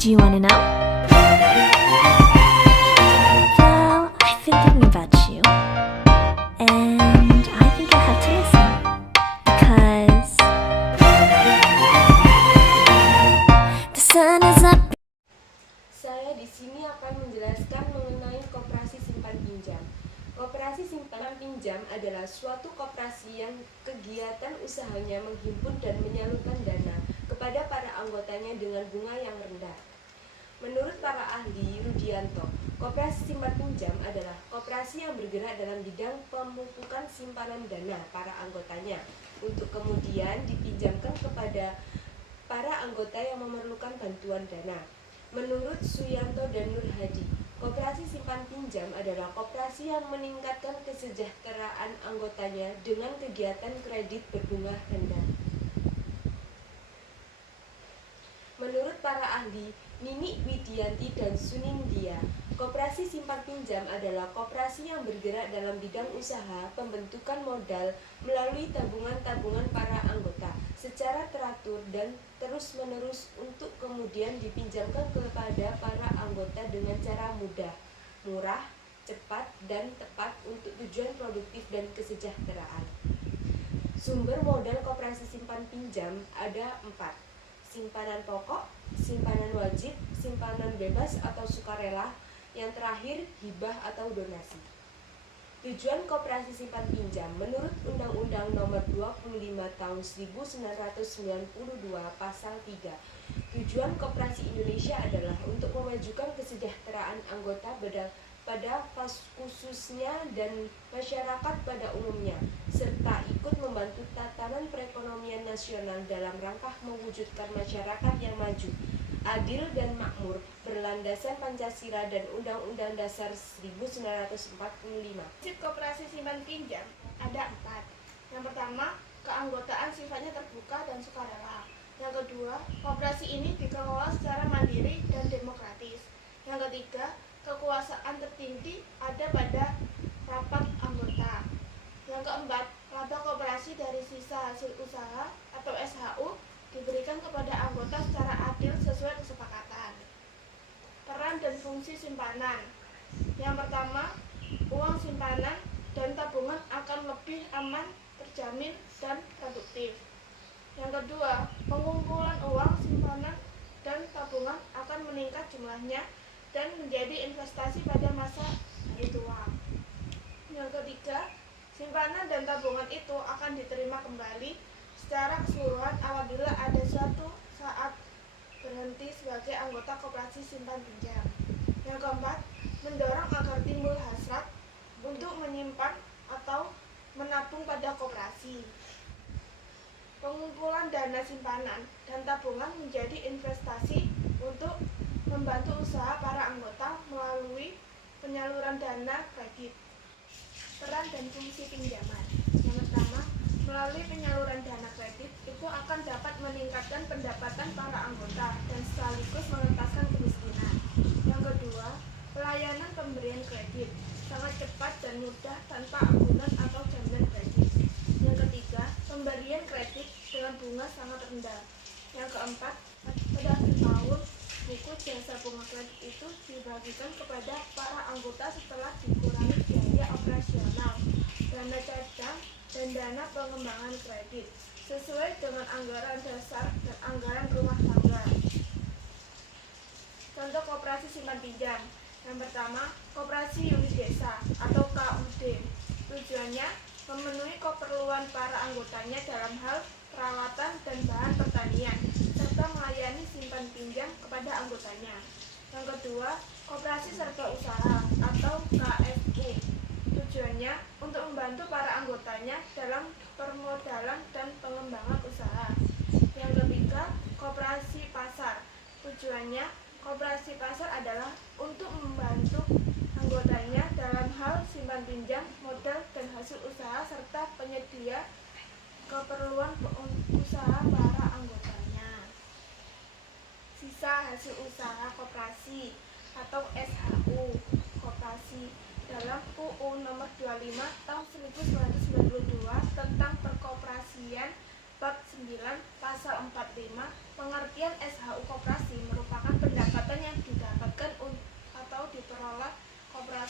Do you want to know? Well, I've been thinking about you, and I think I have to listen because the sun is up. Saya di sini akan menjelaskan mengenai koperasi simpan pinjam. Koperasi simpan pinjam adalah suatu koperasi yang kegiatan usahanya menghimpun dan menyalurkan dana kepada para anggotanya dengan bunga yang rendah. Menurut para ahli Rudianto, koperasi simpan pinjam adalah koperasi yang bergerak dalam bidang pemupukan simpanan dana para anggotanya untuk kemudian dipinjamkan kepada para anggota yang memerlukan bantuan dana. Menurut Suyanto dan Nur Hadi, koperasi simpan pinjam adalah koperasi yang meningkatkan kesejahteraan anggotanya dengan kegiatan kredit berbunga rendah. Menurut para ahli Nini Widianti dan Sunindya, koperasi simpan pinjam adalah koperasi yang bergerak dalam bidang usaha pembentukan modal melalui tabungan-tabungan para anggota secara teratur dan terus-menerus untuk kemudian dipinjamkan kepada para anggota dengan cara mudah, murah, cepat, dan tepat untuk tujuan produktif dan kesejahteraan. Sumber modal koperasi simpan pinjam ada 4: simpanan pokok, simpanan wajib, simpanan bebas atau sukarela, yang terakhir hibah atau donasi. Tujuan koperasi simpan pinjam menurut Undang-Undang Nomor 25 Tahun 1992 Pasal 3. Tujuan koperasi Indonesia adalah untuk memajukan kesejahteraan anggota pada khususnya dan masyarakat pada umumnya, serta ikut membantu tatanan perekonomian nasional dalam rangka mewujudkan masyarakat yang maju, adil dan makmur, berlandaskan Pancasila dan Undang-Undang Dasar 1945. Prinsip koperasi simpan pinjam ada 4. Yang pertama, keanggotaan sifatnya terbuka dan sukarela. Yang kedua, koperasi ini dikelola secara mandiri dan demokratis. Yang ketiga, kekuasaan tertinggi ada pada rapat anggota. Yang keempat, laba koperasi dari sisa hasil usaha atau SHU diberikan kepada anggota secara adil sesuai kesepakatan. Peran dan fungsi simpanan. Yang pertama, uang simpanan dan tabungan akan lebih aman, terjamin, dan produktif. Yang kedua, pengumpulan uang simpanan dan tabungan akan meningkat jumlahnya dan menjadi investasi pada masa tua. Yang ketiga, simpanan dan tabungan itu akan diterima kembali secara keseluruhan apabila ada suatu saat berhenti sebagai anggota koperasi simpan pinjam. Yang keempat, mendorong agar timbul hasrat untuk menyimpan atau menabung pada koperasi. Pengumpulan dana simpanan dan tabungan menjadi investasi untuk membantu usaha para anggota melalui penyaluran dana kredit. Peran dan fungsi pinjaman. Yang pertama, melalui penyaluran dana kredit itu akan dapat meningkatkan pendapatan para anggota dan sekaligus mengentaskan kemiskinan. Yang kedua, pelayanan pemberian kredit sangat cepat dan mudah tanpa agunan atau jaminan kredit. Yang ketiga, pemberian kredit dengan bunga sangat rendah. Yang keempat, pada akhir tahun buku jasa bunga kredit itu dibagikan kepada para anggota setelah dikurangi biaya operasional, dana cadangan, dan dana pengembangan kredit sesuai dengan anggaran dasar dan anggaran rumah tangga. Contoh koperasi simpan pinjam. Yang pertama, koperasi unit desa atau KUD. Tujuannya memenuhi keperluan para anggotanya dalam hal perawatan dan bahan pertanian serta melayani simpan pinjam kepada anggotanya. Yang kedua, koperasi serba usaha atau KSU. Tujuannya untuk membantu para anggotanya dalam permodalan dan pengembangan usaha. Yang ketiga, koperasi pasar. Tujuannya, koperasi pasar adalah untuk membantu anggotanya dalam hal simpan pinjam, modal, dan hasil usaha serta penyedia keperluan usaha para anggotanya. Sisa hasil usaha koperasi atau SHU koperasi dalam UU Nomor 25 Tahun 1992 tentang Perkoperasian Bab 9 Pasal 45, pengertian SHU koperasi merupakan pendapat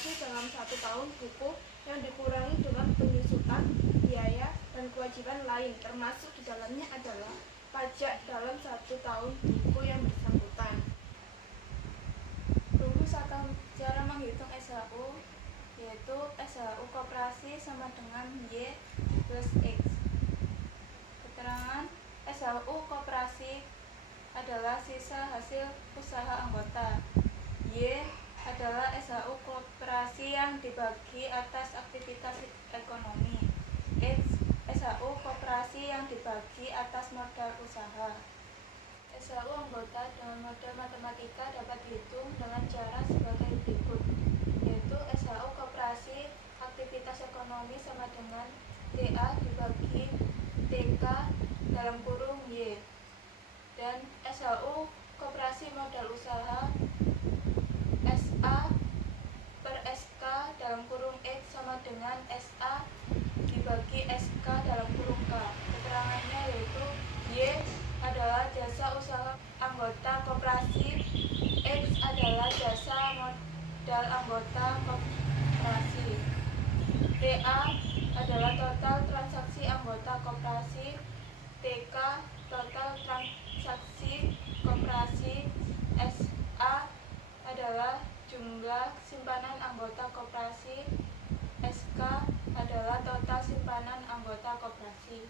koperasi dalam 1 tahun buku yang dikurangi dengan penyusutan biaya dan kewajiban lain, termasuk di dalamnya adalah pajak dalam 1 tahun buku yang bersangkutan. Rumus atau cara menghitung SHU yaitu SHU koperasi sama dengan Y plus X. Keterangan SHU koperasi adalah sisa hasil usaha anggota. Y adalah SHU koperasi yang dibagi atas aktivitas ekonomi. X SHU koperasi yang dibagi atas modal usaha. SHU anggota dengan model matematika dapat dihitung dengan cara sebagai berikut, yaitu SHU koperasi aktivitas ekonomi sama dengan TA dibagi TK dalam kurung Y, dan SHU koperasi modal usaha SA per SK dalam kurung X sama dengan SA dibagi SK dalam kurung K. Keterangannya yaitu Y adalah jasa usaha anggota koperasi, X adalah jasa modal anggota koperasi, TA adalah total transaksi anggota koperasi, TK total transaksi koperasi, SA adalah jumlah simpanan anggota koperasi, SK adalah total simpanan anggota koperasi.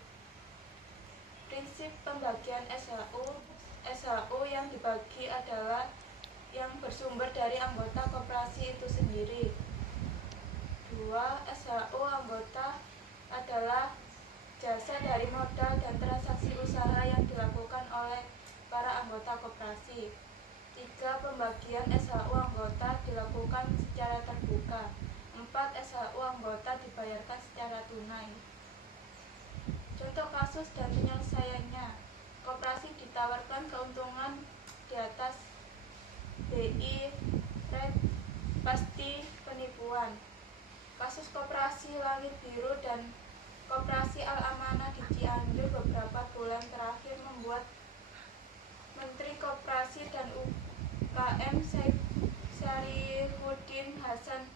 Prinsip pembagian SHU yang dibagi adalah yang bersumber dari anggota koperasi itu sendiri. 2. SHU anggota adalah jasa dari modal dan transaksi usaha yang dilakukan oleh para anggota koperasi. 3. Pembagian SHU anggota dilakukan secara terbuka. 4. SHU anggota dibayarkan secara tunai. Contoh kasus dan penyelesaiannya. Koperasi ditawarkan keuntungan di atas BI rate pasti penipuan. Kasus Koperasi Langit Biru dan Koperasi Al-Amanah di Cianjur beberapa bulan terakhir membuat Menteri Koperasi dan UKM Syarifuddin Hasan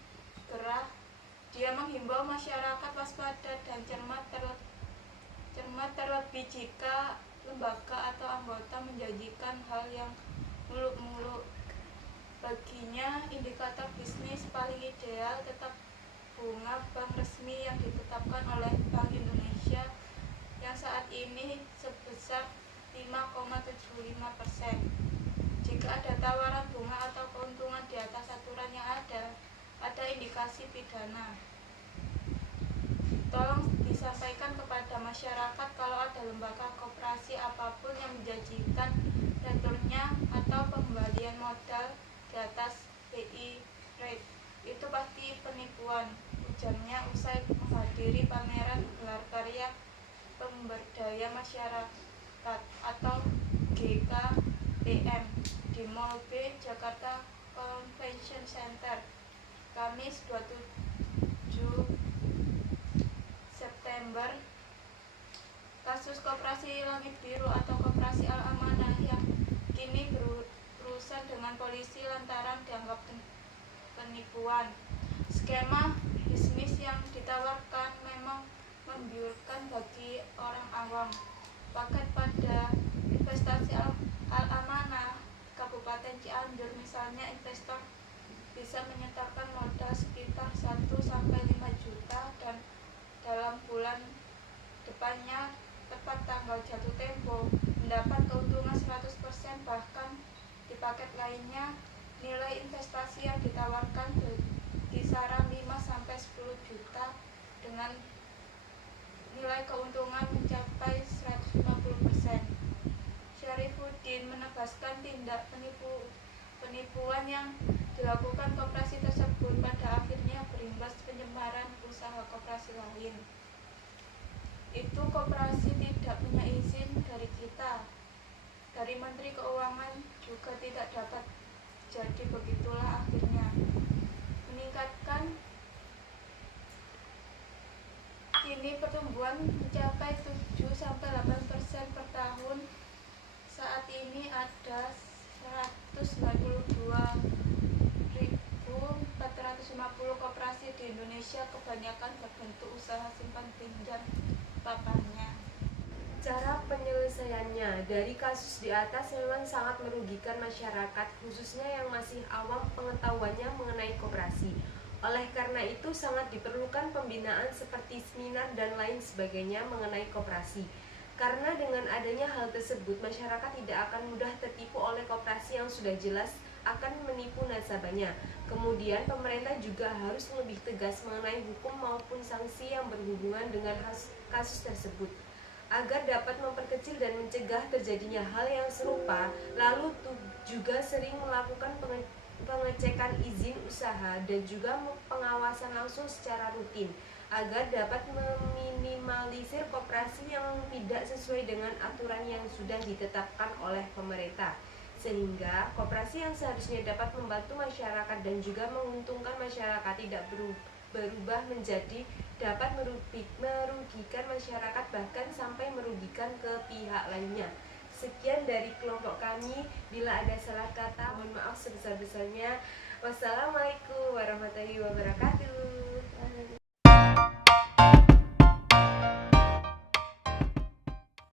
gerah. Dia menghimbau masyarakat waspada dan cermat terlebih jika lembaga atau anggota menjanjikan hal yang muluk-muluk. Baginya, indikator bisnis paling ideal tetap bunga bank resmi yang ditetapkan oleh Bank Indonesia yang saat ini sebesar 5,75%. Jika ada tawaran bunga atau keuntungan di atas aturan yang ada indikasi pidana. Tolong disampaikan kepada masyarakat kalau ada lembaga koperasi apapun yang menjanjikan returnya atau pembalian modal di atas BI rate. Itu pasti penipuan, ujarnya usai menghadiri pameran gelar karya pemberdaya masyarakat atau GKPM di Mall B Jakarta Convention Center, Kamis 27 September. Kasus Koperasi Langit Biru atau Koperasi Al-Amanah yang kini berurusan dengan polisi lantaran dianggap penipuan. Skema bisnis yang ditawarkan memang membiurkan bagi orang awam. Paket pada investasi Al-Amanah Kabupaten Cianjur misalnya, investor bisa menyetorkan modal sekitar 1-5 juta dan dalam bulan depannya tepat tanggal jatuh tempo mendapat keuntungan 100%. Bahkan di paket lainnya nilai investasi yang ditawarkan berkisaran 5-10 juta dengan nilai keuntungan mencapai 150%. Syarifuddin menegaskan tindak penipuan yang dilakukan koperasi tersebut pada akhirnya berimbas penyemaran usaha koperasi lain. Itu koperasi tidak punya izin dari kita, dari Menteri Keuangan juga tidak dapat. Jadi begitulah akhirnya. Meningkatkan kini pertumbuhan mencapai 7-8% per tahun. Saat ini ada 192.450 koperasi di Indonesia kebanyakan berbentuk usaha simpan pinjam papannya. Cara penyelesaiannya dari kasus di atas memang sangat merugikan masyarakat, khususnya yang masih awam pengetahuannya mengenai koperasi. Oleh karena itu sangat diperlukan pembinaan seperti seminar dan lain sebagainya mengenai koperasi. Karena dengan adanya hal tersebut, masyarakat tidak akan mudah tertipu oleh koperasi yang sudah jelas akan menipu nasabahnya. Kemudian pemerintah juga harus lebih tegas mengenai hukum maupun sanksi yang berhubungan dengan kasus tersebut, agar dapat memperkecil dan mencegah terjadinya hal yang serupa. Lalu juga sering melakukan pengecekan izin usaha dan juga pengawasan langsung secara rutin, agar dapat meminimalisir koperasi yang tidak sesuai dengan aturan yang sudah ditetapkan oleh pemerintah, sehingga koperasi yang seharusnya dapat membantu masyarakat dan juga menguntungkan masyarakat tidak berubah menjadi dapat merugikan masyarakat, bahkan sampai merugikan ke pihak lainnya. Sekian dari kelompok kami. Bila ada salah kata, mohon maaf sebesar-besarnya. Wassalamualaikum warahmatullahi wabarakatuh.